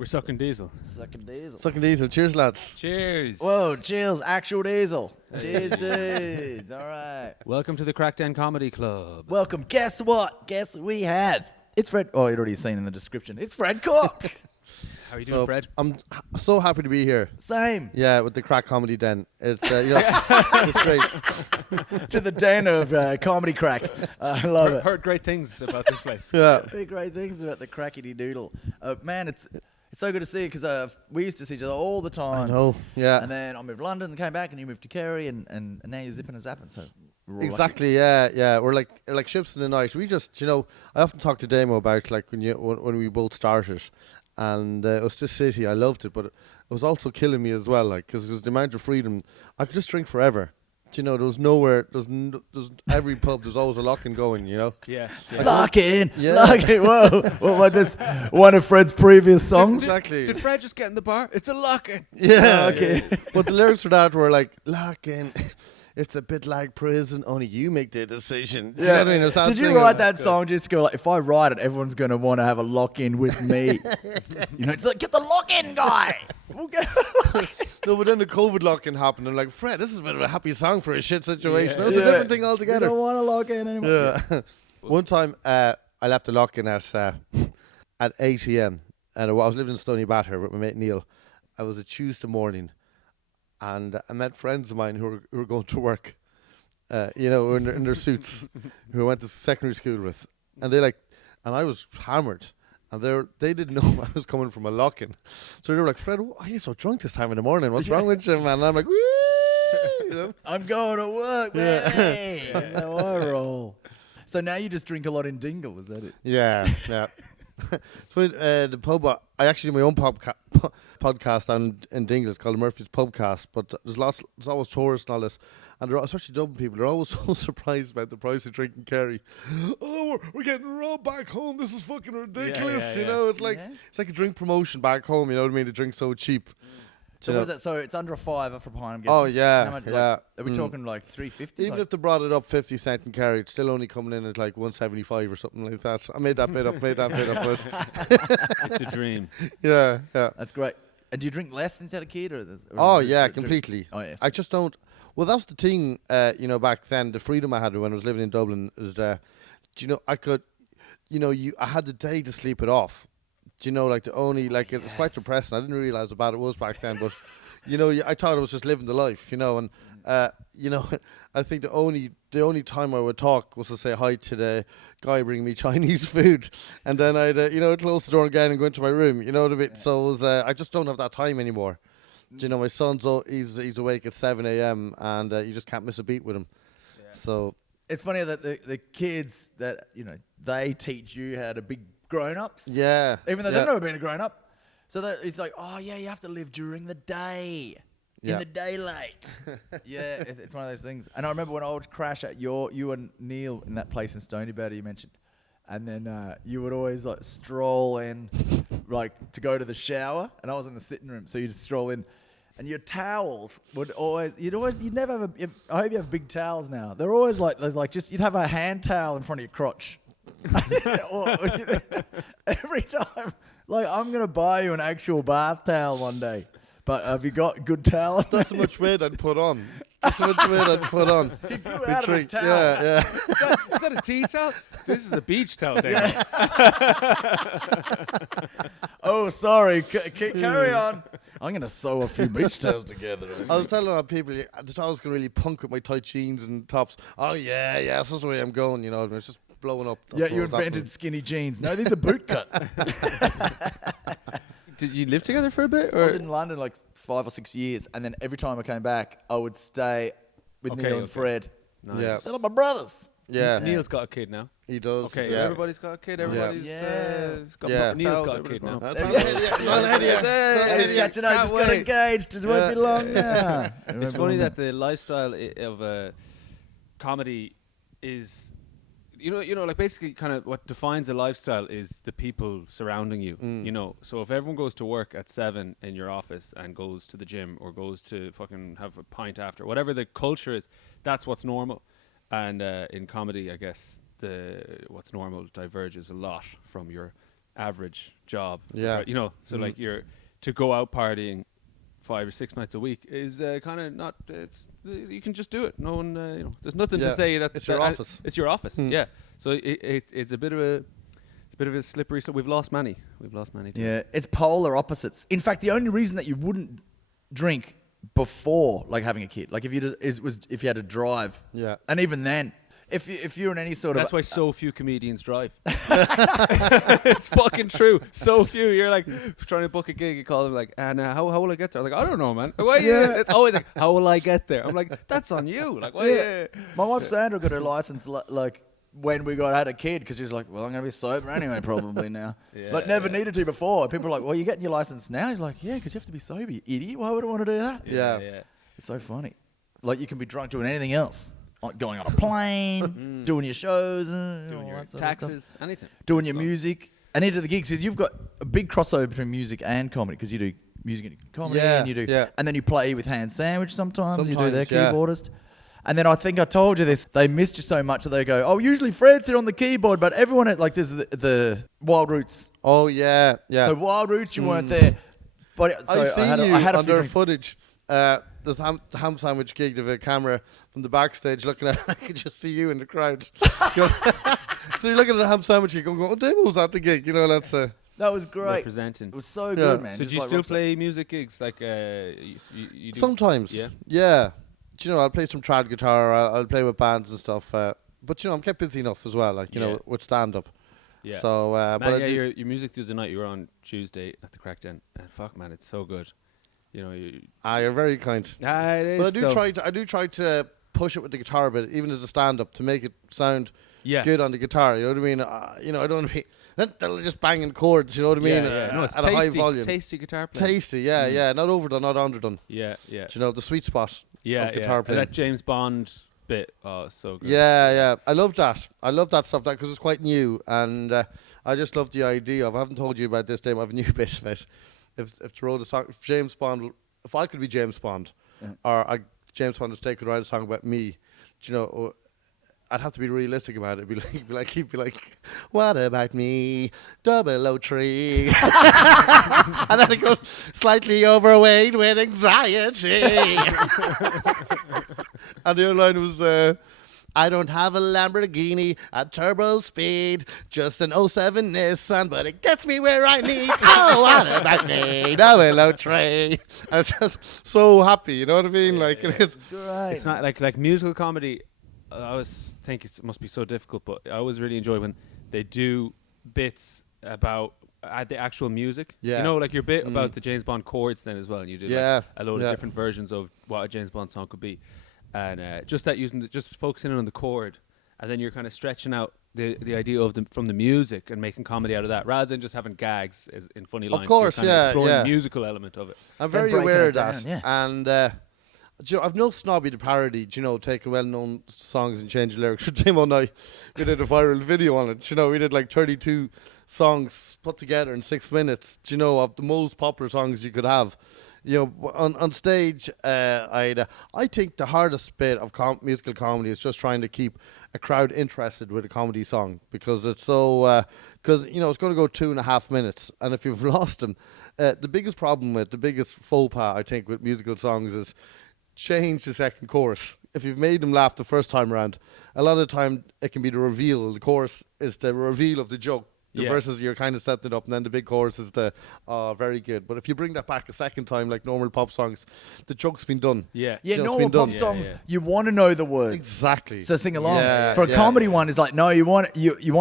We're sucking diesel. Sucking diesel. Sucking diesel. Cheers, lads. Cheers. Whoa, cheers. Actual diesel. Cheers, dudes. All right. Welcome to the Crackdown Comedy Club. Welcome. Guess what? Guess what we have? It's Fred. Oh, you'd already seen in the description. It's Fred Cooke. How are you doing, Fred? I'm so happy to be here. Same. Yeah, with the Crack Comedy Den. It's it's great. To the den of comedy crack. I love it. Heard great things about this place. Yeah. Big great things about the crackety doodle. Man, it's so good to see you because we used to see each other all the time. I know. Yeah. And then I moved to London and came back, and you moved to Kerry, and now you're zipping and zapping. So we're all Exactly. Yeah. We're like ships in the night. We just, I often talk to Damo about like when we both started, and it was this city. I loved it, but it was also killing me as well. Like because the amount of freedom, I could just drink forever. There was nowhere. There's every pub. There's always a lock-in going. Yeah. Lock in. Yeah. Lock in. Whoa. What was this? One of Fred's previous songs? Exactly. Did Fred just get in the bar? It's a lock-in. Yeah. Okay. But the lyrics for that were like, lock-in. It's a bit like prison, only you make the decision. Do you know what I mean? It's that Did you thing write of- that song just to go like, if I write it, everyone's going to want to have a lock-in with me? It's like, get the lock-in guy. We'll get No, but then the COVID lock-in happened. I'm like, Fred, this is a bit of a happy song for a shit situation. Yeah. No, it's a different thing You altogether. don't want to lock in anymore. Yeah. One time, I left the lock-in at 8 a.m. and I was living in Stony Batter with my mate Neil. It was a Tuesday morning, and I met friends of mine who were going to work, in their suits, who I went to secondary school with, and and I was hammered. And they didn't know I was coming from a lock-in. So they were like, Fred, why are you so drunk this time in the morning? What's wrong with you, man? And I'm like, woo! I'm going to work, man. Yeah. How I roll. So now you just drink a lot in Dingle, is that it? Yeah. So the pub, I actually do my own podcast down in Dingle. It's called Murphy's Pubcast. But there's always tourists and all this. And especially Dublin people, they're always so surprised about the price of drinking Kerry. Oh, we're getting robbed back home. This is fucking ridiculous. Yeah. It's like a drink promotion back home. You know what I mean? The drink's so cheap. So what is that? So it's under $5 for pint, I'm guessing. Oh yeah, How much, yeah. Are we talking like $3.50? Even if they brought it up 50 cent in Kerry, it's still only coming in at like 175 or something like that. I made that bit up. But It's a dream. yeah. That's great. And do you drink less since you had a kid? Or Oh yeah, completely. Oh yes. I just don't. Well, that's the thing. Back then, the freedom I had when I was living in Dublin is, I could, I had the day to sleep it off. It's quite depressing. I didn't realize how bad it was back then, but I thought I was just living the life, and I think the only time I would talk was to say hi to the guy bringing me Chinese food, and then I'd close the door again and go into my room. You know what I mean? Yeah. So it was, I just don't have that time anymore. My son's he's awake at 7 a.m. and you just can't miss a beat with him. Yeah. So it's funny that the kids that they teach you how to be grown-ups. Yeah. Even though they've never been a grown-up. So that it's like, oh yeah, you have to live during the day. In the daylight. Yeah, it's one of those things. And I remember when I would crash at you and Neil in that place in Stony Batter you mentioned. And then you would always like stroll in like to go to the shower, and I was in the sitting room, so you'd stroll in. And your towels would you'd never have I hope you have big towels now. They're always you'd have a hand towel in front of your crotch. Every time, like, I'm going to buy you an actual bath towel one day. But have you got good towels? That's how much weight I'd put on. He grew out of his towel. Yeah. Is that a tea towel? This is a beach towel, Dave. Oh, sorry. Carry on. I'm going to sew a few beach towels together. I was telling our people, the towels can really punk with my tight jeans and tops. Oh, yeah, this is the way I'm going, It's just blowing up. Yeah, you invented skinny jeans. No, these are boot cut. Did you live together for a bit? Or? I was in London like 5 or 6 years, and then every time I came back, I would stay with Neil and Fred. Nice. Yeah. They're like my brothers. Yeah. Neil's got a kid now. He does. Okay, yeah. everybody's got a kid. Everybody's Yeah. Neil's got a kid now. He's catching up. Just got engaged. It won't be long now. It's funny that the lifestyle of comedy is, like basically kind of what defines a lifestyle is the people surrounding you. So if everyone goes to work at 7 in your office and goes to the gym or goes to fucking have a pint after, whatever the culture is, that's what's normal. And in comedy, I guess what's normal diverges a lot from your average job. Yeah. Right? You know, so like to go out partying 5 or 6 nights a week is kind of not. You can just do it. No one, there's nothing to say that it's your office. It's your office. Yeah. So it's a bit of a slippery. So we've lost many. Yeah, it's polar opposites. In fact, the only reason that you wouldn't drink before like having a kid, like if you had to drive. Yeah. And even then, if you're in any sort That's of why so few comedians drive. It's fucking true. So few. You're like trying to book a gig. You call them like, and how will I get there? I'm like, I don't know, man. Why? Yeah. It's always like, how will I get there? I'm like, that's on you. Like, why? Yeah. My wife Sandra got her license like when we had a kid because she was like, well, I'm gonna be sober anyway probably now. But never needed to before. People are like, well, you're getting your license now. He's like, yeah, because you have to be sober, you idiot. Why would I want to do that? Yeah. It's so funny. Like you can be drunk doing anything else. Like going on a plane, doing your shows, Doing all your that sort of taxes, stuff. anything. Doing your music, and into the gigs. Because you've got a big crossover between music and comedy. Because you do music and comedy, and you do, and then you play with Hand Sandwich sometimes. You do their keyboardist. And then I think I told you this. They missed you so much that they go, oh, usually Fred's here on the keyboard, but everyone like there's the Wild Roots. Oh yeah. So Wild Roots, you weren't there. But so I seen you I had a few under drinks. footage. There's the ham sandwich gig of a camera from the backstage looking at it. I could just see you in the crowd. So you're looking at the ham sandwich gig going, oh, Damo's at the gig. You know, that's That was great. Representing. It was so good, man. So do you still play music gigs? Like you do? sometimes. Yeah. Do you know, I'll play some trad guitar. I'll play with bands and stuff. But you know, I'm kept busy enough as well. Like you know, with stand up. Yeah. So, man, but your music the other night. You were on Tuesday at the Craic, and fuck, man, it's so good. You know, you're very kind. It is. But I do try to push it with the guitar a bit, even as a stand-up, to make it sound good on the guitar. You know what I mean? You know, I don't want to be just banging chords. You know what I mean? No, it's at tasty, a high volume. tasty guitar playing. Tasty, yeah. Not overdone, not underdone. Yeah. Do you know the sweet spot of guitar playing? That James Bond bit, so good. Yeah. I love that. I love that stuff because it's quite new, and I just love the idea of. I haven't told you about this, Dame. I have a new bit of it. If to wrote a song, if I could be James Bond, or James Bond could write a song about me, you know, I'd have to be realistic about it. He'd be like, what about me? 003. And then it goes, slightly overweight with anxiety. And the other line was, I don't have a Lamborghini at turbo speed, just an 07 Nissan, but it gets me where I need. Oh, what about me? 003. I was just so happy, you know what I mean? It's great. It's not like musical comedy. I always think it must be so difficult, but I always really enjoy when they do bits about the actual music. Yeah. You know, like your bit about the James Bond chords then as well, and you do like a load of different versions of what a James Bond song could be. And just focusing on the chord, and then you're kind of stretching out the idea of from the music and making comedy out of that, rather than just having gags in funny lines. Of course, exploring the musical element of it. I'm very aware of that, and you know, I've no snobby to parody. You know, taking well-known songs and changing lyrics. Damo and I, we did a viral video on it. You know, we did like 32 songs put together in 6 minutes. You know, of the most popular songs you could have. You know, on stage, I think the hardest bit of musical comedy is just trying to keep a crowd interested with a comedy song, because it's so, because you know it's going to go 2.5 minutes, and if you've lost them, the biggest faux pas I think with musical songs is change the second chorus. If you've made them laugh the first time around, a lot of the time it can be the reveal. The chorus is the reveal of the joke. The verses, you're kind of setting it up, and then the big chorus is very good. But if you bring that back a second time, like normal pop songs, the joke's been done. Normal pop songs, you want to know the words. Exactly. So sing along. For a comedy one, it's like, no, you want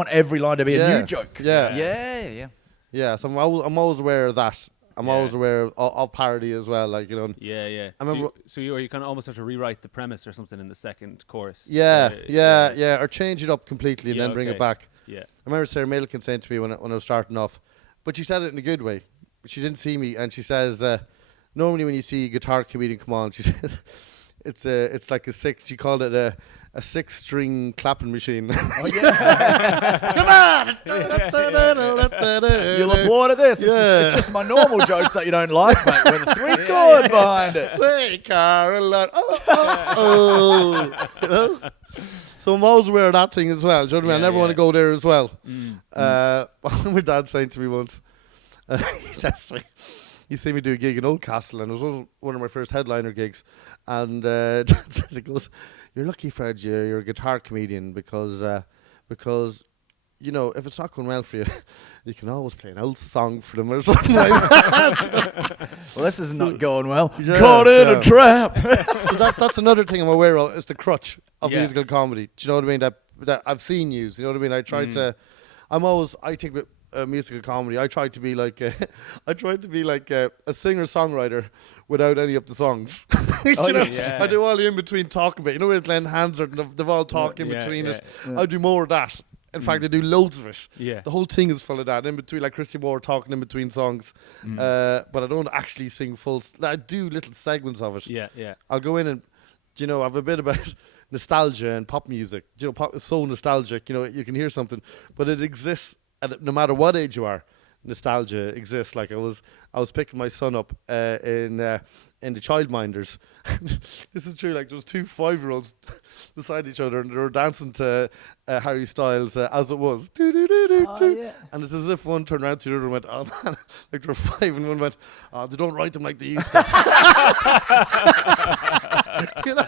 every line to be a new joke. Yeah. So I'm always aware of that. I'm always aware of parody as well, like, you know. Yeah. I remember so you kind of almost have to rewrite the premise or something in the second chorus. Or change it up completely and then bring it back. Yeah. I remember Sarah Millican saying to me when I was starting off, but she said it in a good way. She didn't see me, and she says, normally when you see a guitar comedian come on, she says, it's like she called it a 6-string clapping machine. Oh, yeah. Come on! You'll applaud at this. It's just my normal jokes that you don't like, mate, with a 3-chord behind it. Sweet Caroline. Oh. You know? So I'm always aware of that thing as well. Do you know what I mean? I never Yeah, want to go there as well. Mm. My dad saying to me once, he says to me, he seen me do a gig in Oldcastle, and it was one of my first headliner gigs. And Dad says, he goes, "You're lucky, Fred, you're a guitar comedian because you know, if it's not going well for you, you can always play an old song for them or something like that." Well, this is not going well. Yeah, Caught in yeah. a trap. So that's another thing I'm aware of, is the crutch of Yeah. musical comedy. Do you know what I mean? That I've seen use. You know what I mean? I try to. I think with musical comedy, I try to be like a singer-songwriter without any of the songs. You know? yeah. I do all the in-between talking bit. You know when Glenn Hansard and they've all talk in between it. I do more of that. In fact, I do loads of it. Yeah. The whole thing is full of that. In between, like Christy Moore talking in between songs. But I don't actually sing full. I do little segments of it. Yeah, yeah. I'll go in and, you know, have a bit about nostalgia and pop music. You know, pop is so nostalgic. You know, you can hear something, but it exists, and no matter what age you are, nostalgia exists. Like I was picking my son up in the childminders. This is true. Like there was 2 5-year-olds beside each other, and they were dancing to Harry Styles' "As It Was." Yeah. And it's as if one turned around to the other and went, "Oh man," like they're 5, and one went, "Oh, they don't write them like they used to." You know?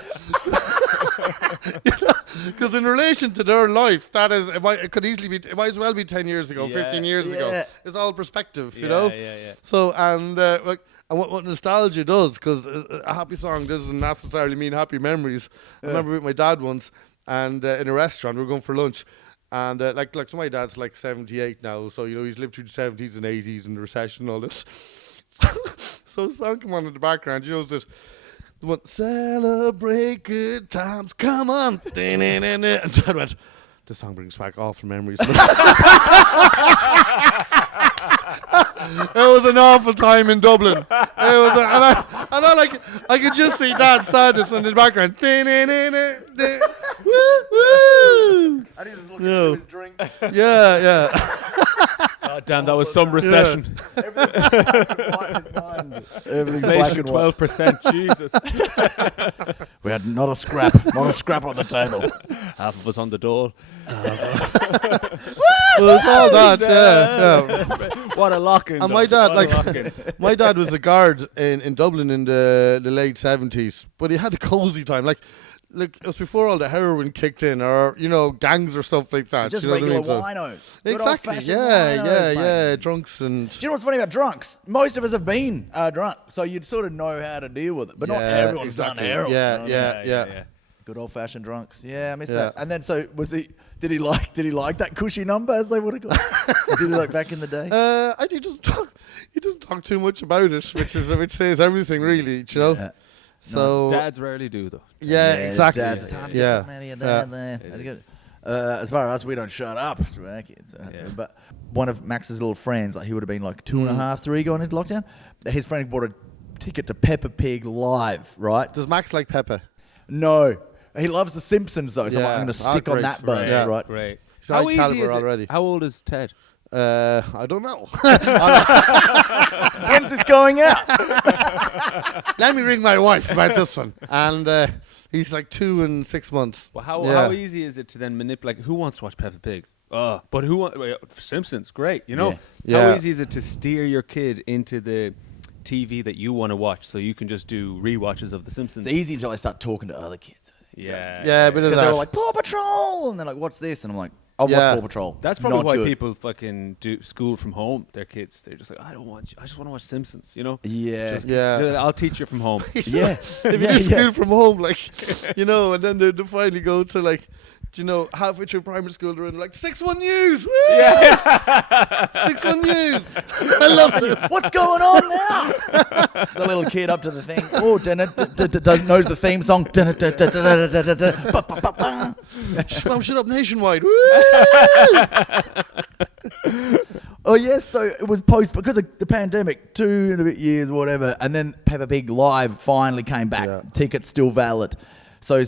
Because in relation to their life, that is, it might as well be 10 years ago, Yeah. 15 years ago. Yeah. It's all perspective, you Yeah, know. yeah. So and what nostalgia does, because a happy song doesn't necessarily mean happy memories. I remember with my dad once, and in a restaurant we were going for lunch, and so my dad's like 78 now, so you know he's lived through the 70s and 80s and the recession and all this. So a song come on in the background, you know, that the one, "Celebrate good times, come on." And Dad went, "The song brings back awful memories." It was an awful time in Dublin. It was, I could just see Dad sadness in the background. Woo. And he's just looking into his drink. Yeah. Oh, damn, that was some recession. Everything's black and white in his mind. Everything's black Inflation and white. 12%. Jesus. We had not a scrap on the table. Half of us on the dole. Well, it's all that, yeah. What a lock-in. And my dad, What a lock-in. my dad was a guard in Dublin in the late 70s, but he had a cozy time. Like it was before all the heroin kicked in, or you know, gangs or stuff like that. It's just you know regular what I mean? winos. So, Good exactly. old-fashioned Yeah, winos, mate. drunks and. Do you know what's funny about drunks? Most of us have been drunk, so you'd sort of know how to deal with it. But not Yeah, everyone's exactly. done heroin. Yeah, you know what I mean? yeah. Good old fashioned drunks. Yeah, I miss Yeah. that. And then so was he? Did he like that cushy number, as they would have got? Did he like back in the day? He doesn't talk too much about it, which says everything really. Do you know. Yeah. So Dads rarely do, though. yeah, exactly. Dads, it's hard to get Yeah. something out of your dad there. That's good. As far as we don't shut up to our kids. But one of Max's little friends, like he would have been like 2.5, 3 going into lockdown. His friend bought a ticket to Peppa Pig Live, right? Does Max like Peppa? No. He loves The Simpsons, though, so I'm Yeah. going to stick on Great, that buzz, Yeah. right? Great. So How I easy caliber is it? already. How old is Ted? I don't know. When's this going out? Let me ring my wife about this one. And he's like 2 and 6 months. Well, how Yeah. easy is it to then manipulate? Who wants to watch Peppa Pig? But who wants Simpsons? Great, you know. Yeah. How easy is it to steer your kid into the TV that you want to watch, so you can just do rewatches of The Simpsons? It's easy until I start talking to other kids. Yeah, but Because they were like, Paw Patrol! And they're like, what's this? And I'm like, I'll watch Paw Patrol. That's probably Not why good. people fucking do school from home. Their kids, they're just like, I just want to watch Simpsons. You know? Yeah. I'll teach you from home. Yeah. if you do school from home, like, you know, and then they finally go to like, do you know, halfway through primary school, they're in like 6-1 News. Woo! Yeah. 6-1 News. I love it. What's going on now? The little kid up to the thing. Oh, knows the theme song. Smash it up nationwide. Woo! Oh yes, so it was because of the pandemic, 2 and a bit years or whatever, and then Peppa Pig Live finally came back. Yeah. Tickets still valid. So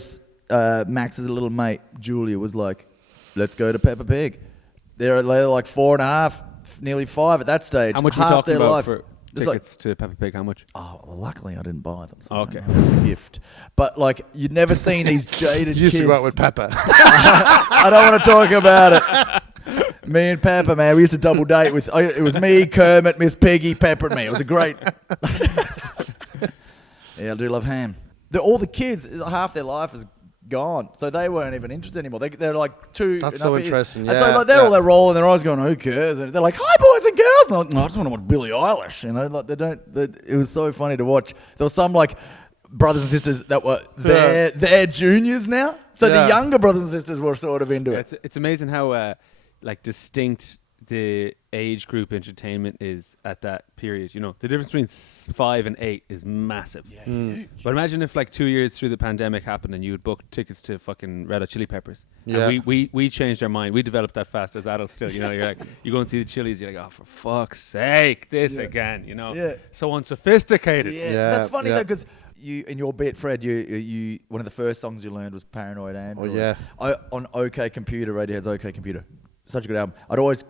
Max's little mate Julia was like, "Let's go to Peppa Pig." They're like 4.5, nearly 5 at that stage. How much are we Half talking their about life. for Just tickets to Peppa Pig? How much? Oh, well, luckily I didn't buy them. So Okay. it was a gift. But like, you'd never seen these jaded You used kids. to go out with Peppa. I don't want to talk about it. Me and Peppa, man, we used to double date with. It was me, Kermit, Miss Piggy, Pepper, and me. It was a great. Yeah, I do love ham. All the kids, half their life is gone, so they weren't even interested anymore. They're like two. That's so interesting. And Yeah, so like they're all there rolling their eyes, going, "Who cares?" And they're like, "Hi, boys and girls." And I'm like, "No, I just want to watch Billie Eilish." You know, like they don't. It was so funny to watch. There was some like brothers and sisters that were they're juniors now, so the younger brothers and sisters were sort of into it. It's amazing how like distinct the age group entertainment is at that period. You know, the difference between 5 and 8 is massive. Yeah, huge. But imagine if like 2 years through the pandemic happened and you would book tickets to fucking Red Hot Chili Peppers. Yeah. And we changed our mind. We developed that fast as adults still. You know, you're like, you go and see the Chili's, you're like, oh, for fuck's sake, this again, you know? Yeah. So unsophisticated. Yeah. That's funny though, because you in your bit, Fred, you one of the first songs you learned was Paranoid Android. Oh, yeah. On OK Computer, Radiohead's OK Computer. Such a good album. I'd always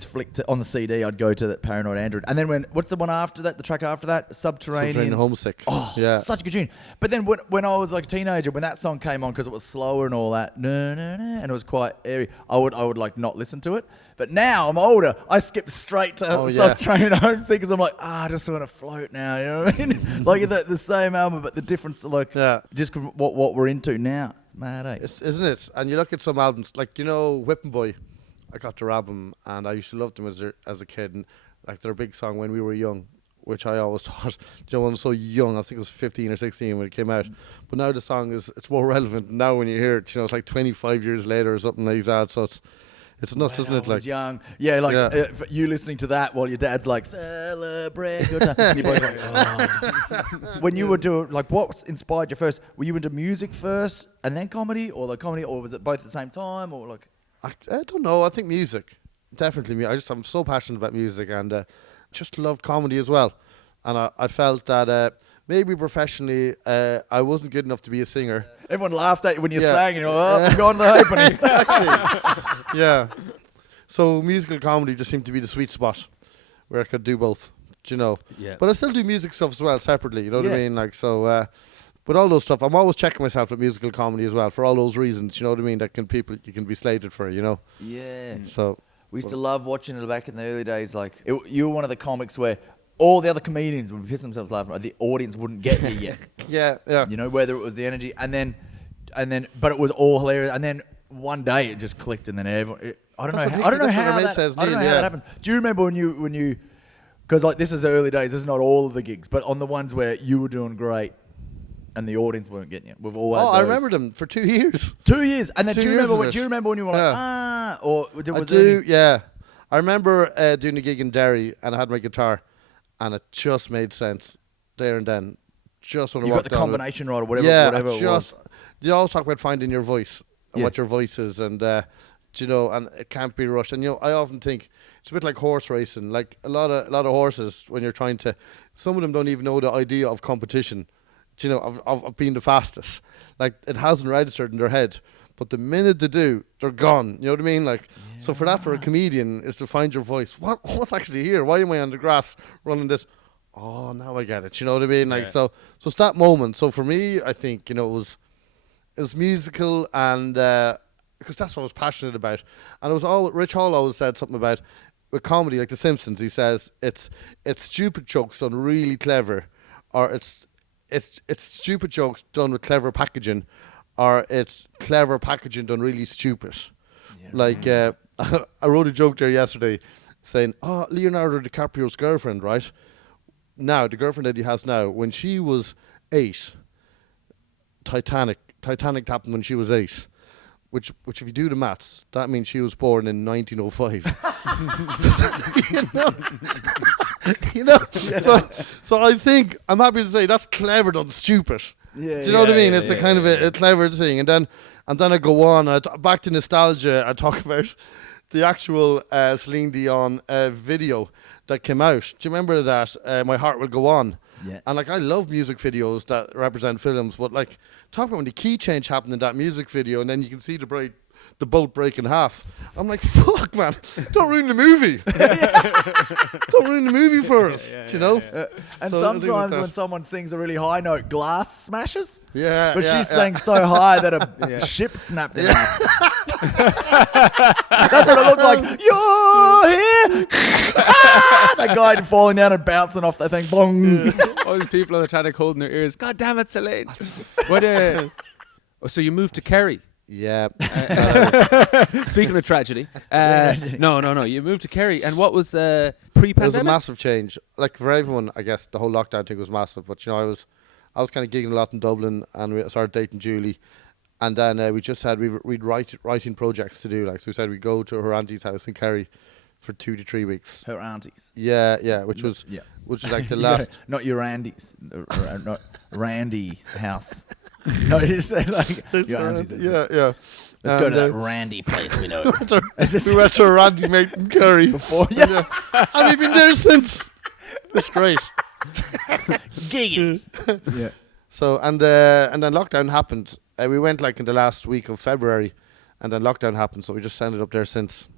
flick on the CD. I'd go to that Paranoid Android, and then what's the one after that? The track after that, Subterranean Homesick. Oh, yeah, such a good tune. But then when I was like a teenager, when that song came on, because it was slower and all that, and it was quite airy, I would like not listen to it. But now I'm older, I skip straight to Subterranean Homesick because I'm like, I just want to float now. You know what I mean? Like the same album, but the difference, like just what we're into now. It's mad, eh? Isn't it? And you look at some albums, like, you know, Whippin' Boy. I got to rap them, and I used to love them as a kid. And like their big song When We Were Young, which I always thought, you know, when I was so young, I think it was 15 or 16 when it came out. But now the song it's more relevant now when you hear it. You know, it's like 25 years later or something like that. So it's nuts, isn't it? I was young. Yeah, like you listening to that while your dad's like, celebrate good time. And you're both like, oh. When you were doing, like, what inspired you first? Were you into music first and then comedy, or was it both at the same time, or like? I don't know. I think music, definitely. I'm so passionate about music, and just love comedy as well. And I felt that maybe professionally, I wasn't good enough to be a singer. Everyone laughed at you when you sang, and you're like, I'm going to the opening. Exactly. Yeah. So musical comedy just seemed to be the sweet spot where I could do both. Do you know? Yeah. But I still do music stuff as well separately. You know what I mean? Like so. But all those stuff, I'm always checking myself at musical comedy as well for all those reasons. You know what I mean? That you can be slated for. You know? Yeah. So we used to love watching it back in the early days. Like you were one of the comics where all the other comedians would piss themselves laughing. The audience wouldn't get you yet. yeah. You know, whether it was the energy, and then, but it was all hilarious. And then one day it just clicked, and then everyone. I don't know how that happens. Do you remember when you? Because like this is early days. This is not all of the gigs, but on the ones where you were doing great. And the audience weren't getting it. We've all had those. I remember them for 2 years. 2 years, and then do you remember when you were like or was there yeah. I remember doing a gig in Derry, and I had my guitar, and it just made sense there and then. Just when you I got the combination right or whatever. Yeah, whatever it was. You always talk about finding your voice and what your voice is, and you know, and it can't be rushed. And you know, I often think it's a bit like horse racing. Like a lot of horses, when you're trying to, some of them don't even know the idea of competition. You know, of being the fastest. Like, it hasn't registered in their head. But the minute they do, they're gone. You know what I mean? Like, so for a comedian, is to find your voice. What's actually here? Why am I on the grass running this? Oh, now I get it. You know what I mean? Like, so it's that moment. So for me, I think, you know, it was musical, and because that's what I was passionate about. And it was all Rich Hall always said something about with comedy, like The Simpsons. He says it's stupid jokes done really clever, or it's stupid jokes done with clever packaging, or it's clever packaging done really stupid. Yeah. Like, I wrote a joke there yesterday saying, Leonardo DiCaprio's girlfriend, right? Now, the girlfriend that he has now, when she was 8, Titanic happened when she was 8. Which if you do the maths, that means she was born in 1905. You know? So I think, I'm happy to say, that's clever done stupid. Yeah, do you know what I mean? It's a kind of a clever thing. And then I go on, back to nostalgia, I talk about the actual Celine Dion video that came out. Do you remember that? My Heart Will Go On. Yeah. And like, I love music videos that represent films, but like, talk about when the key change happened in that music video, and then you can see the bride the boat break in half. I'm like, fuck, man, don't ruin the movie. Don't ruin the movie for us, you know? And So sometimes when someone sings a really high note, glass smashes. Yeah, But yeah, she's sang so high that a ship snapped in half. That's what it looked like. You're here. That guy falling down and bouncing off that thing. Bong. All these people on the Titanic holding their ears. God damn it, Celine. What? So you moved to Kerry. Yeah. Speaking of tragedy, no. You moved to Kerry, and what was pre-pandemic? It was a massive change. Like for everyone, I guess the whole lockdown thing was massive. But you know, I was kind of gigging a lot in Dublin, and we started dating Julie, and then we just said we'd writing projects to do. Like so, we said we'd go to her auntie's house in Kerry for 2 to 3 weeks. Her aunties. Yeah, which was like the last. Not your Andy's. Not Randy's house. No, you just say like your auntie's. Yeah. Let's go to that Randy place we know. We went to a Randy mate in Kerry before. Yeah. And we've been there since. It's great. Giggity. Yeah. So and then lockdown happened. We went like in the last week of February, and then lockdown happened. So we just ended up there since.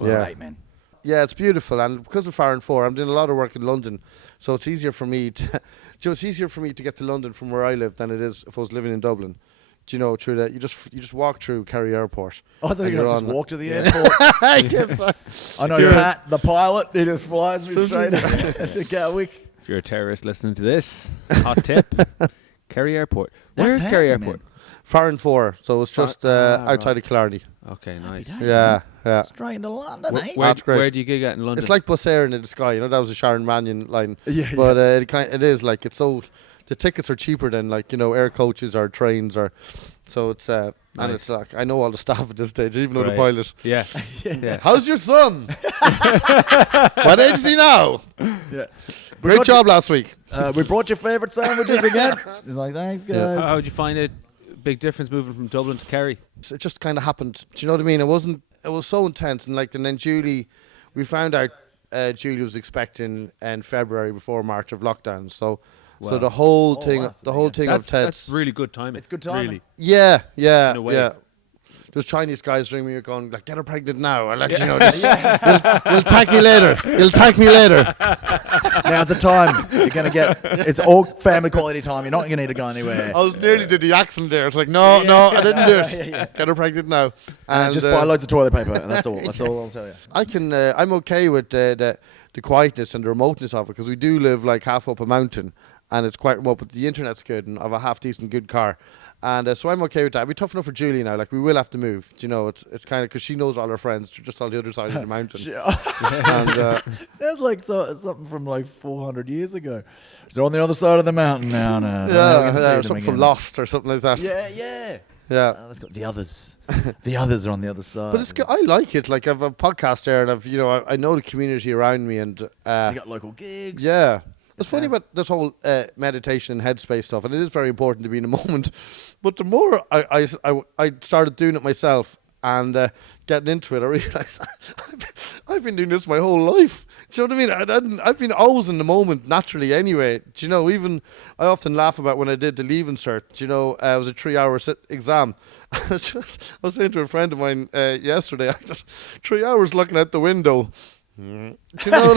Right, man. Yeah, it's beautiful, and because of Far and 4, I'm doing a lot of work in London, so it's easier for me to. It's easier for me to get to London from where I live than it is if I was living in Dublin. Do you know, through that you just walk through Kerry Airport. Oh, I thought you were going to just walk to the airport. I know Pat, the pilot, he just flies me straight to Gatwick. If you're a terrorist listening to this, hot tip: Kerry Airport. Where's Kerry Airport? Far and 4, so it's just outside of Killarney. Okay, nice. Yeah. Straight into London, eh? Where do you gig at in London? It's like Bus Air in the Sky. You know, that was a Sharon Mannion line. But it is like it's so. The tickets are cheaper than like air coaches or trains or. So it's and it's like I know all the staff at this stage, even though the pilot. Yeah. How's your son? What age is he now? Yeah. Great job last week. We brought your favourite sandwiches again. He's like, thanks, guys. Yeah. How would you find it? Big difference moving from Dublin to Kerry? It just kind of happened. Do you know what I mean? It was so intense, and then Julie, we found out Julie was expecting in February before March of lockdown. So the whole thing of Ted's. That's really good timing. It's good timing. Really. Yeah. In a way. Yeah. There's Chinese guys ringing me going like, "Get her pregnant now." I'll let you know. You'll thank me later. You'll thank me later. Now's the time. You're gonna get. It's all family quality time. You're not gonna need to go anywhere. I was nearly did the accent there. It's like, no, I didn't do it. Get her pregnant now. And just buy loads of toilet paper, and that's all. That's all I'll tell you. I can. I'm okay with the quietness and the remoteness of it because we do live like half up a mountain, and it's quite remote. But the internet's good, and I have a half decent good car. And so I'm okay with that. It'll be tough enough for Julie now. Like we will have to move. Do you know, it's kind of because she knows all her friends. They're just on the other side of the mountain. And, sounds like something from like 400 years ago. So on the other side of the mountain now. Yeah, something from Lost or something like that. Yeah. Let's go. The others. The others are on the other side. But I like it. Like I've a podcast there, and I know the community around me, and you got local gigs. Yeah. It's funny about this whole meditation and headspace stuff, and it is very important to be in the moment. But the more I started doing it myself and getting into it, I realised I've been doing this my whole life. Do you know what I mean? I've been always in the moment naturally anyway. Do you know, even I often laugh about when I did the Leaving Cert. Do you know, it was a 3-hour exam. I was saying to a friend of mine yesterday, I just 3 hours looking out the window. Do you know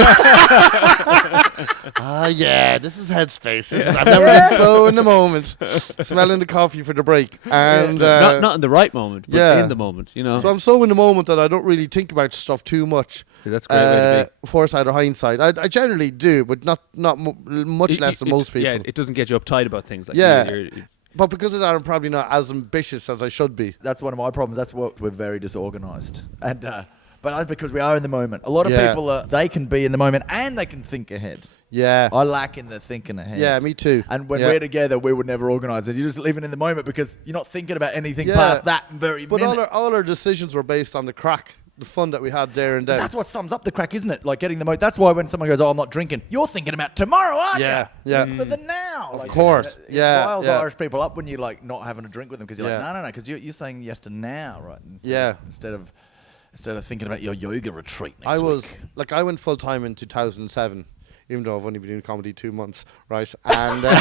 yeah, this is headspace. I've never been so in the moment. Smelling the coffee for the break. And not in the right moment, but in the moment, you know. So I'm so in the moment that I don't really think about stuff too much. Yeah, that's a great way to be. Foresight or hindsight. I generally do, but not much less than most people. Yeah, it doesn't get you uptight about things. Like you're but because of that, I'm probably not as ambitious as I should be. That's one of my problems. That's what we're very disorganised. And but that's because we are in the moment. A lot of people, they can be in the moment and they can think ahead. Yeah. I lack in the thinking ahead. Yeah, me too. And when we're together, we would never organise it. You're just living in the moment because you're not thinking about anything past that very minute. But all our decisions were based on the crack, the fun that we had there and then. That's what sums up the crack, isn't it? Like getting the most. That's why when someone goes, "Oh, I'm not drinking," you're thinking about tomorrow, aren't you? Yeah. For the now. Of course. It riles Irish people up when you're like not having a drink with them because you're like, no, because you're saying yes to now, right? Instead of thinking about your yoga retreat next week. I went full time in 2007, even though I've only been doing comedy 2 months, right? And I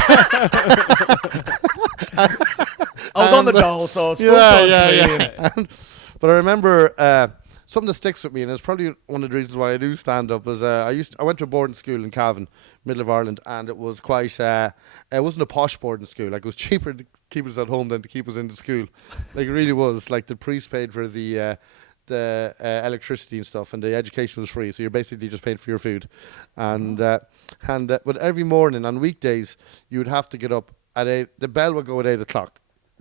was on the dole, so I was full time. But I remember something that sticks with me, and it's probably one of the reasons why I do stand up. Is I went to a boarding school in Cavan, middle of Ireland, and it was quite. It wasn't a posh boarding school. Like, it was cheaper to keep us at home than to keep us in the school. Like, it really was. Like, the priest paid for the electricity and stuff, and the education was free. So you're basically just paying for your food, and but every morning on weekdays you would have to get up at 8. The bell would go at 8:00.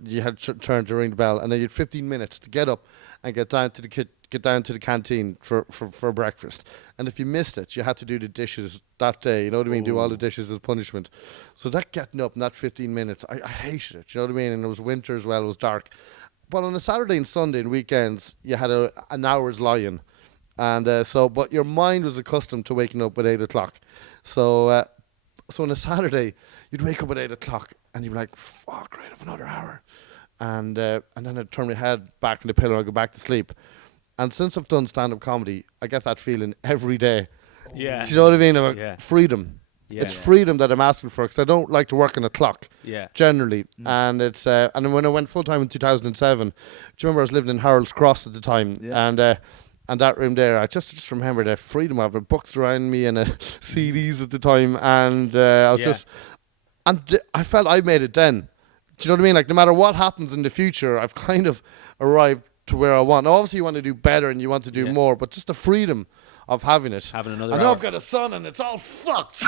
You had turn to ring the bell, and then you had 15 minutes to get up and get down to the canteen for breakfast. And if you missed it, you had to do the dishes that day. You know what I mean? Do all the dishes as punishment. So that getting up in that 15 minutes, I hated it. You know what I mean? And it was winter as well. It was dark. But on a Saturday and Sunday and weekends, you had an hour's lie-in. And but your mind was accustomed to waking up at 8:00. So on a Saturday, you'd wake up at 8:00 and you'd be like, fuck, great, I have another hour. And then I'd turn my head back in the pillow and I'd go back to sleep. And since I've done stand-up comedy, I get that feeling every day. Yeah. Do you know what I mean? About freedom. Yeah. It's freedom that I'm asking for, because I don't like to work on a clock. Yeah. Generally, and it's and when I went full time in 2007, do you remember I was living in Harold's Cross at the time, and that room there, I just remember the freedom of it, books around me and CDs at the time, and I was I felt I made it then. Do you know what I mean? Like, no matter what happens in the future, I've kind of arrived to where I want. Now, obviously, you want to do better and you want to do more, but just the freedom of having it. Having another I know hour. I've got a son and it's all fucked.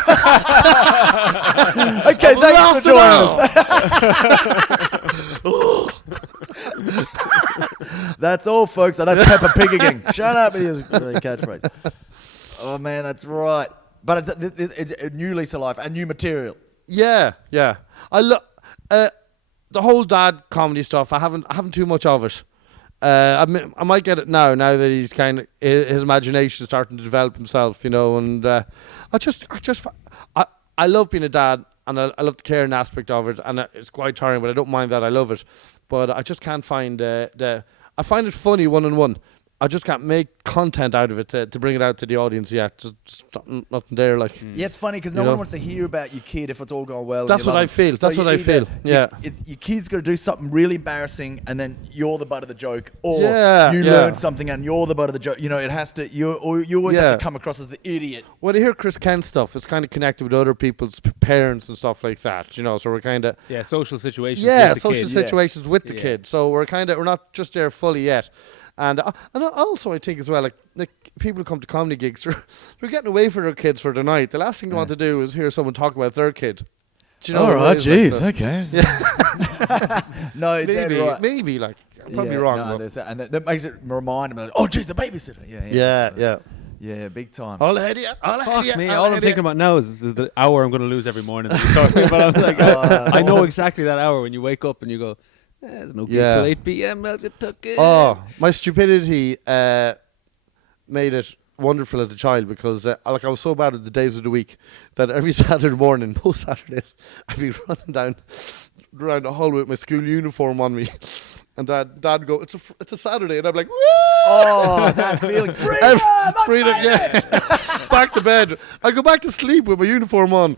Okay, thanks for joining us. That's all, folks. And that's Peppa Pig again. Shut up with your catchphrase. Oh, man, that's right. But it's a new lease of life and new material. Yeah. I look the whole dad comedy stuff. I haven't too much of it. I might get it now that he's kind of his imagination is starting to develop himself, you know. And I love being a dad, and I love the caring aspect of it, and it's quite tiring, but I don't mind that. I love it, but I just can't find I find it funny one-on-one. I just can't make content out of it to bring it out to the audience yet. Just nothing there, like. Yeah, it's funny because no one wants to hear about your kid if it's all going well. That's what I feel. That's what I feel. Yeah. Your kid's got to do something really embarrassing, and then you're the butt of the joke, or you learn something and you're the butt of the joke. You know, it has to. You always have to come across as the idiot. When I hear Chris Kent stuff, it's kind of connected with other people's parents and stuff like that. You know, so we're kind of social situations. Yeah, with the social kid. situations with the kid. So we're not just there fully yet. And also I think as well, like people who come to comedy gigs, they're getting away from their kids for the night. The last thing they want to do is hear someone talk about their kid. Do you know? All right, jeez, okay. Yeah. No, maybe like probably wrong. No, and that makes it remind them, like, oh, geez, the babysitter. Yeah, big time. All ahead of you. Fuck me. All I'm thinking about now is the hour I'm going to lose every morning that you're talking about. I'm like, I know exactly that hour when you wake up and you go, there's no gig till 8 p.m. I'll get tucked in. Oh, my stupidity made it wonderful as a child, because I was so bad at the days of the week that every Saturday morning, most Saturdays, I'd be running down around the hallway with my school uniform on me. And Dad would go, it's a Saturday, and I'm like, woo! Oh, that feeling, freedom, yeah. Back to bed. I go back to sleep with my uniform on.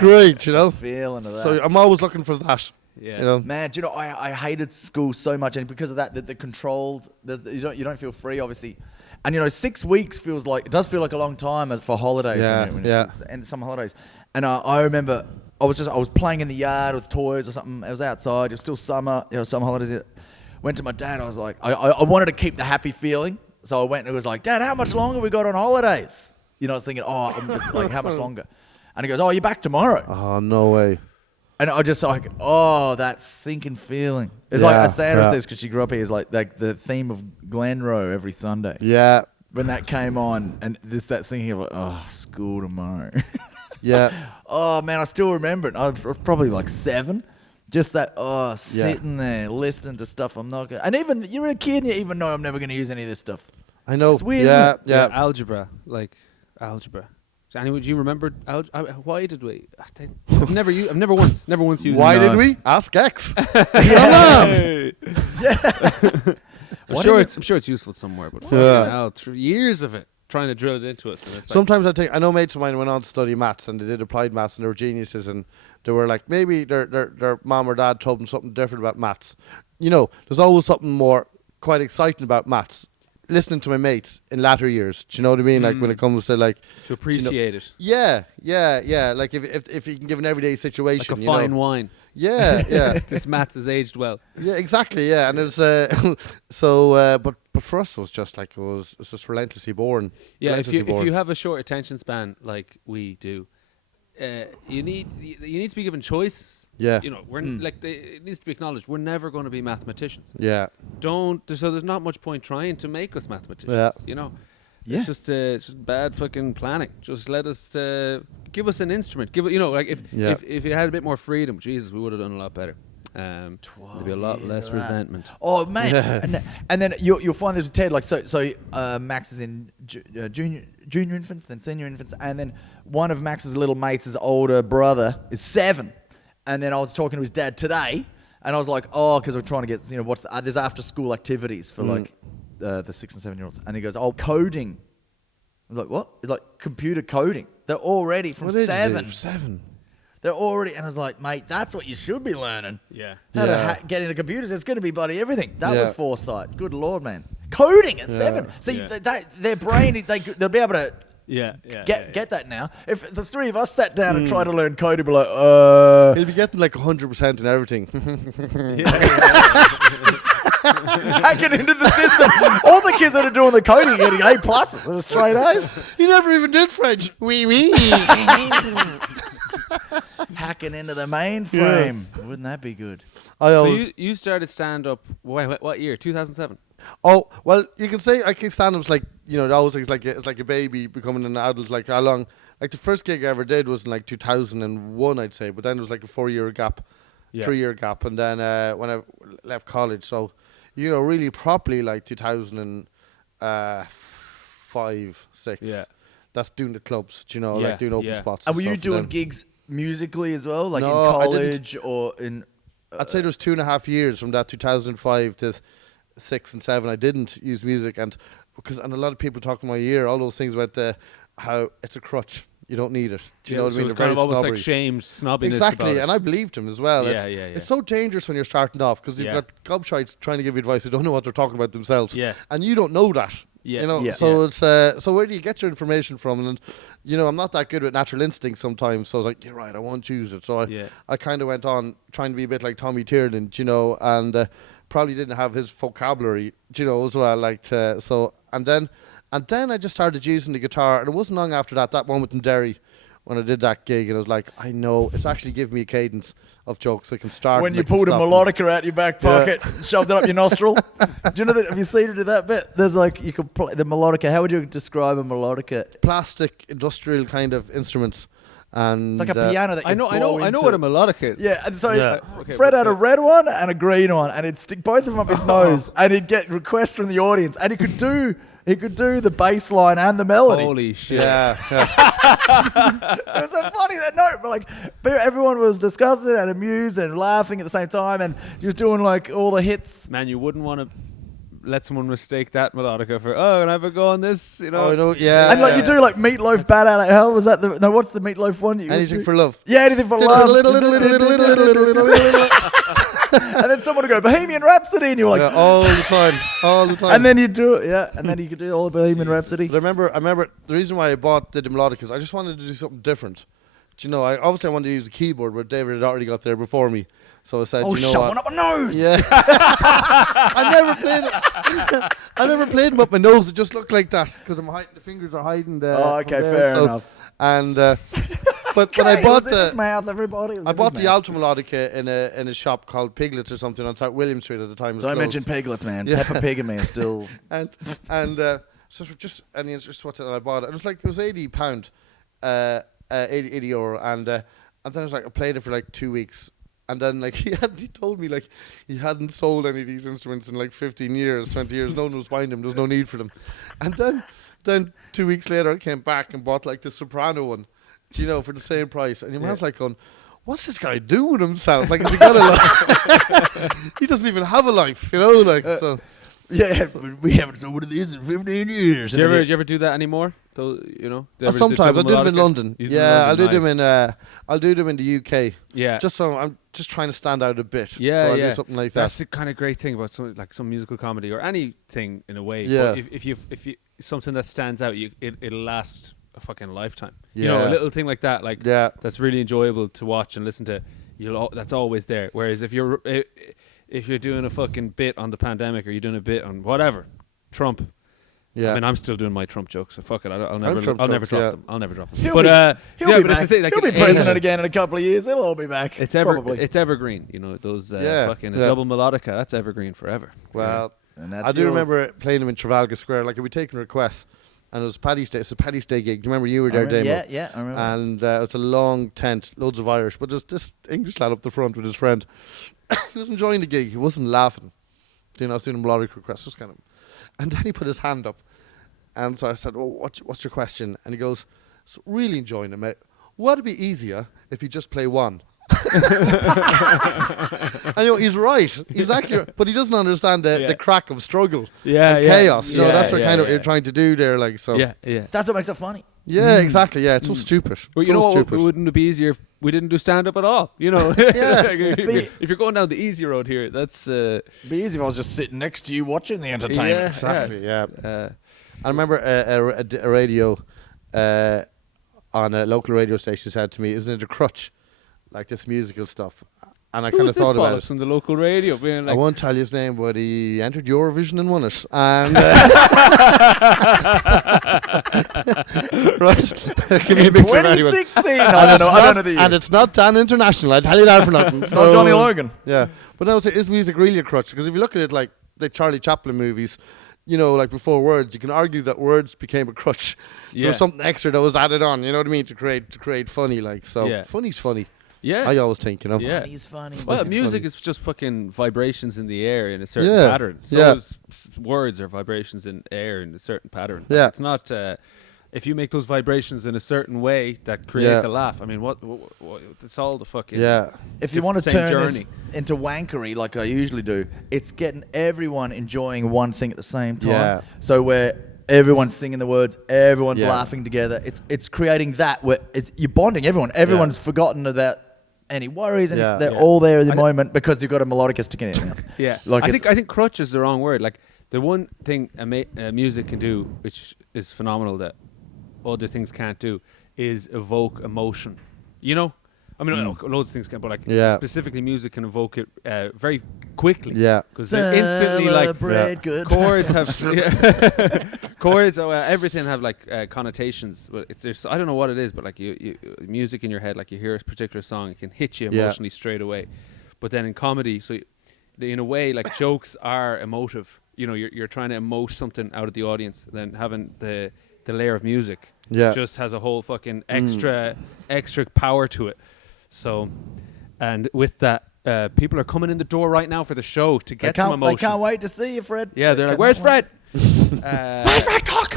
Great, you know. Feeling of that. So I'm always looking for that. Yeah, you know? Man, do you know, I hated school so much, and because of that, the controlled, you don't feel free, obviously. And 6 weeks it does feel like a long time for holidays. And summer holidays. And I remember I was playing in the yard with toys or something. It was outside. It was still summer. Summer holidays. Went to my dad. I was like, I wanted to keep the happy feeling, so I went and it was like, Dad, how much longer we got on holidays? I was thinking, I'm just like, how much longer? And he goes, you're back tomorrow. Oh, no way. And I just that sinking feeling. It's like Sandra says, because she grew up here, is like the theme of Glenroe every Sunday. Yeah. When that came on, and that sinking of school tomorrow. Yeah. Oh man, I still remember it. I was probably like 7. Just that sitting there listening to stuff I'm not gonna. And even you're a kid, and you even know I'm never gonna use any of this stuff. I know. It's weird. Isn't it? Yeah. Algebra. Anyway, do you remember why did we? I've never once used it. Why did we? Ask X. Yeah. I'm sure it's useful somewhere, but through years of it, trying to drill it into us. Sometimes I know mates of mine went on to study maths, and they did applied maths, and they were geniuses, and they were like, maybe their mom or dad told them something different about maths. There's always something more quite exciting about maths. Listening to my mates in latter years, do you know what I mean? Like when it comes to like To appreciate it. yeah. Like if you can give an everyday situation, Like a fine wine. Yeah. This maths has aged well. Yeah, exactly. Yeah, and it was but for us it was just like it was just relentlessly boring. Yeah, if Relentlessly you have a short attention span like we do, you need to be given choices. Yeah. You know, it needs to be acknowledged. We're never going to be mathematicians. Yeah. So there's not much point trying to make us mathematicians. Yeah. You know, Yeah. it's just bad fucking planning. Just let us give us an instrument. If you had a bit more freedom, Jesus, we would have done a lot better. There'd be a lot less resentment. Oh mate, and then you'll find this with Ted. Like so, Max is in junior infants, then senior infants, and then one of Max's little mates' older brother is 7. And then I was talking to his dad today, and I was like, oh, because we're trying to get, what's there's after school activities for like the 6 and 7-year-olds, and he goes, oh, coding. I was like, what? It's like computer coding. They're already from 7. 7. They're already, and I was like, mate, that's what you should be learning. Yeah. How to get into computers. It's going to be bloody everything. That was foresight. Good Lord, man. Coding at 7. See, their brain, they'll be able to get that now. If the three of us sat down and tried to learn coding, we'd be like, He'll be getting like 100% in everything. hacking into the system. All the kids that are doing the coding are getting A+, straight A's. You never even did French. Oui. Hacking into the mainframe. Wouldn't that be good? So you started stand-up, what year? 2007? Oh, well, you can say I think stand-up's like, always it's like a baby becoming an adult. Like how long? Like the first gig I ever did was in like 2001, I'd say. But then there was like a 4-year gap, 3-year gap. And then when I left college, so, really properly like 2005, 6. Yeah. That's doing the clubs, like doing open spots. And were you stuff. doing gigs musically as well? Like No, in I college or in... I'd say there was 2.5 years from that 2005 to 6 and 7. I didn't use music, and a lot of people talk in my ear, all those things about how it's a crutch. You don't need it. Do you know what I mean? It's kind of almost like shamed snobbiness. Exactly, about and it. I believed him as well. It's so dangerous when you're starting off because you've got gobshites trying to give you advice who don't know what they're talking about themselves, and you don't know that. So it's so where do you get your information from? And I'm not that good with natural instinct sometimes. So I was like, you're right, I won't use it. So I kind of went on trying to be a bit like Tommy Tiernan, and probably didn't have his vocabulary, as well. And then I just started using the guitar, and it wasn't long after that moment in Derry when I did that gig, and I was like, I know it's actually giving me a cadence of jokes. I can start when you pulled a melodica out your back pocket, shoved it up your nostril. Do you know that? Have you seen her do that bit? There's like you can play the melodica. How would you describe a melodica? Plastic, industrial kind of instruments. And it's like a piano that you I know what a melodica is. Yeah, and so Fred had a red one and a green one, and he'd stick both of them up his nose, and he'd get requests from the audience, and he could do the bass line and the melody. Holy shit! Yeah. It was so funny that note, but like everyone was disgusted and amused and laughing at the same time, and he was doing like all the hits. Man, you wouldn't want to let someone mistake that melodica for can I have a go on this? Oh, I know, yeah. And like you do like Meatloaf, Bad Out of Hell. Was that what's the Meatloaf one? Anything for love. Yeah, anything for love. And then someone would go Bohemian Rhapsody, and you're like, all the time. And then you do it, and then you could do all the Bohemian Rhapsody. But I remember the reason why I bought the melodicas. I just wanted to do something different. I wanted to use the keyboard, but David had already got there before me. So I said, shove one up my nose. Yeah. I never played them up my nose. It just looked like that because the fingers are hiding there. Oh, okay, fair enough. And but when I bought his mouth, everybody. I bought the alto melodica in a shop called Piglets or something on South William Street at the time. Don't mention Piglets, man. Yeah. Peppa Pig and me are still. and so just what I bought it. It was like it was £80, 80 euro, and then I was like I played it for like 2 weeks. And then, like, he told me, like, he hadn't sold any of these instruments in, like, 15 years, 20 years. No one was buying them. There was no need for them. And then 2 weeks later, I came back and bought, like, the soprano one, for the same price. And your man's like going, what's this guy doing with himself? Like, has he got a life? He doesn't even have a life, so. Yeah, we haven't sold one of these in 15 years. Do you ever do that anymore? Those, you know. Sometimes I'll do them in London. Yeah, I'll do them in. Nice. I'll do them in the UK. Yeah. Just so I'm just trying to stand out a bit. Yeah, so I'll yeah. do something like that. That's the kind of great thing about some musical comedy or anything in a way. Yeah. But if you something that stands out, it'll last a fucking lifetime. Yeah. You know, a little thing like that, like that's really enjoyable to watch and listen to. That's always there. Whereas if you're doing a fucking bit on the pandemic or you're doing a bit on whatever, Trump. Yeah. I mean, I'm still doing my Trump jokes, so fuck it. I'll never drop them. I'll never drop them. He'll But be it's back. the thing, like, He'll be president again in a couple of years. He'll all be back. It's evergreen. You know, those fucking double melodica. That's evergreen forever. Well, and that's I do yours. remember playing them in Trafalgar Square. Like, we taking requests, and it was Paddy's Day. It's a Paddy's Day gig. Do you remember you were there, Damo? Yeah, I remember. And it was a long tent, loads of Irish, but there's this English lad up the front with his friend. He was enjoying the gig. He wasn't laughing. You know, I was doing a melodic request, just kind of. And then he put his hand up. And so I said, well, what's your question? And he goes, so really enjoying it, mate. Would it be easier if you just play one? And you know, he's right. He's actually right. But he doesn't understand the crack of struggle and chaos. You know, that's what kind of you're trying to do there. Like, so. Yeah. That's what makes it funny. Yeah, exactly. Yeah, it's so stupid. Well, you know what? Wouldn't it be easier if we didn't do stand-up at all? You know, if you're going down the easy road here, that's be easy if I was just sitting next to you watching the entertainment. Yeah, exactly. Yeah. I remember a radio on a local radio station said to me, "Isn't it a crutch, like this musical stuff?" And I kind of thought about it. On the local radio, being like, I won't tell you his name, but he entered Eurovision and won it. And right, give me a picture of anyone. 2016. I don't know the year. And it's not Dan International. I tell you that for nothing. It's not Johnny Logan. Yeah, but no, is music really a crutch? Because if you look at it like the Charlie Chaplin movies. You know, like before words, you can argue that words became a crutch. Yeah. There was something extra that was added on. You know what I mean? To create funny, like so. Yeah. Funny's funny. Yeah, I always think, you know. Yeah. Funny's funny. Well, music is just fucking vibrations in the air in a certain pattern. So is words are vibrations in air in a certain pattern. Yeah, it's not. If you make those vibrations in a certain way, that creates a laugh. I mean, what it's all the fucking If you want to turn this into wankery like I usually do, it's getting everyone enjoying one thing at the same time. Yeah. So where everyone's singing the words, everyone's laughing together. It's creating that where you're bonding everyone. Everyone's forgotten about any worries, and they're all there in the moment because you've got a melodica sticking in. Like I think crutch is the wrong word. Like the one thing music can do, which is phenomenal that other things can't do, is evoke emotion. You know, I mean, loads of things can, but like specifically music can evoke it very quickly. Yeah, because instantly, like chords have chords. Everything have like connotations. But there's I don't know what it is, but like you music in your head, like you hear a particular song, it can hit you emotionally straight away. But then in comedy, so in a way, like jokes are emotive. You know, you're trying to emote something out of the audience, then having the layer of music just has a whole fucking extra power to it. So, and with that, people are coming in the door right now for the show to get some emotion. They can't wait to see you, Fred. Yeah, they're like, "Where's Fred? Where's Fred Cooke?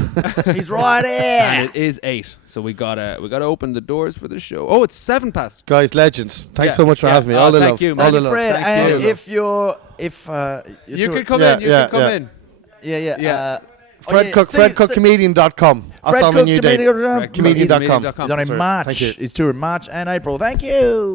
He's right here." And it is 8, so we gotta open the doors for the show. Oh, it's 7 past. Guys, legends. Thanks so much for having me. All the love. Thank you, Fred. And if you can come in, you can come in. Yeah. Fred Cooke, FredCookeComedian.com. I'll tell you a new date. Comedian.com. Comedian.com. He's on in March. Thank you. He's touring March and April. Thank you.